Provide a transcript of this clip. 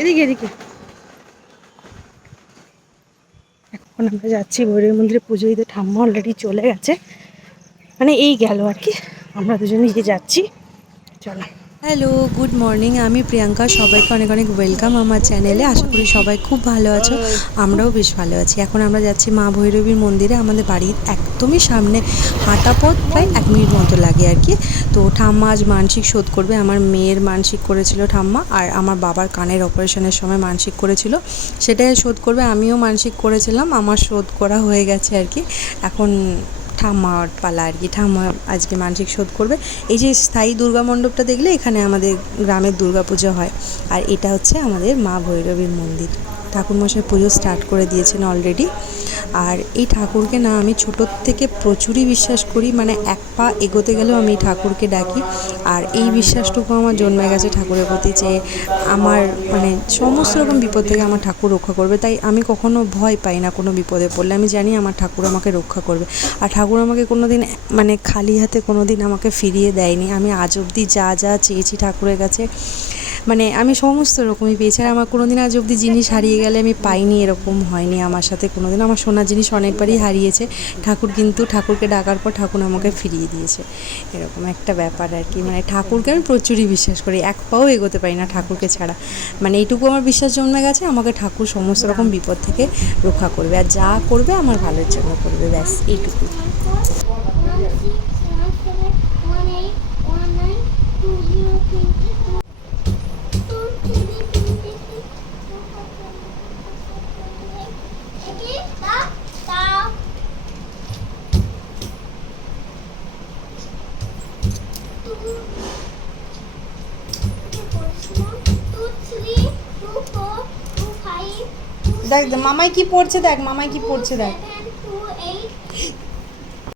এদিকে এদিকে। এখন আমরা যাচ্ছি ভৈরবী মন্দিরে পুজো দিতে। ঠাম্মা অলরেডি চলে গেছে, মানে এই গেল আর কি। আমরা দুজনে গিয়ে যাচ্ছি, চলো। Hello, good morning. আমি প্রিয়াঙ্কা। সবাইকে অনেক অনেক ওয়েলকাম আমার চ্যানেলে। আশা করি সবাই খুব ভালো আছো, আমরাও বেশ ভালো আছি। এখন আমরা যাচ্ছি মা ভৈরবীর মন্দিরে। আমাদের বাড়ির একদমই সামনে, হাঁটা পথ প্রায় 1 মিনিট মতো লাগে আর কি। তো ঠাম্মা আজ মানসিক শোধ করবে। আমার মেয়ের মানসিক করেছিল ঠাম্মা, আর আমার বাবার কানের অপারেশনের সময় মানসিক করেছিল, সেটাই শোধ করবে। আমিও মানসিক করেছিলাম, আমার শোধ করা হয়ে গেছে আর কি। এখন ঠাম্মার পালা আর কি। ঠাম্মা আজকে মানসিক শোধ করবে। এই যে স্থায়ী দুর্গা মণ্ডপটা দেখলে, এখানে আমাদের গ্রামের দুর্গা পুজো হয়। আর এটা হচ্ছে আমাদের মা ভৈরবীর মন্দির। ঠাকুরমশাই পুজো স্টার্ট করে দিয়েছেন অলরেডি। আর এই ঠাকুরকে না আমি ছোটোর থেকে প্রচুরই বিশ্বাস করি, মানে এক পা এগোতে গেলেও আমি ঠাকুরকে ডাকি। আর এই বিশ্বাসটুকু আমার জন্মে গেছে ঠাকুরের প্রতি, যে আমার মানে সমস্ত রকম বিপদ থেকে আমার ঠাকুর রক্ষা করবে। তাই আমি কখনো ভয় পাই না কোনো বিপদে পড়লে। আমি জানি আমার ঠাকুর আমাকে রক্ষা করবে। আর ঠাকুর আমাকে কোনো দিন মানে খালি হাতে কোনো দিন আমাকে ফিরিয়ে দেয়নি। আমি আজ অবধি যা যা চেয়েছি ঠাকুরের কাছে, মানে আমি সমস্ত রকমই পেয়েছি। আর আমার কোনো দিন আজ অবধি জিনিস হারিয়ে গেলে আমি পাইনি, এরকম হয়নি আমার সাথে কোনো দিন। আমার সোনার জিনিস অনেকবারই হারিয়েছে ঠাকুর, কিন্তু ঠাকুরকে ডাকার পর ঠাকুর আমাকে ফিরিয়ে দিয়েছে। এরকম একটা ব্যাপার আর কি। মানে ঠাকুরকে আমি প্রচুরই বিশ্বাস করি, এক পাও এগোতে পারি না ঠাকুরকে ছাড়া। মানে এইটুকু আমার বিশ্বাস জন্মে গেছে, আমাকে ঠাকুর সমস্ত রকম বিপদ থেকে রক্ষা করবে, আর যা করবে আমার ভালোর জন্য করবে, ব্যাস এইটুকু। দেখ মামাই কি পড়ছে, দেখ মামাই কি পড়ছে, দেখ।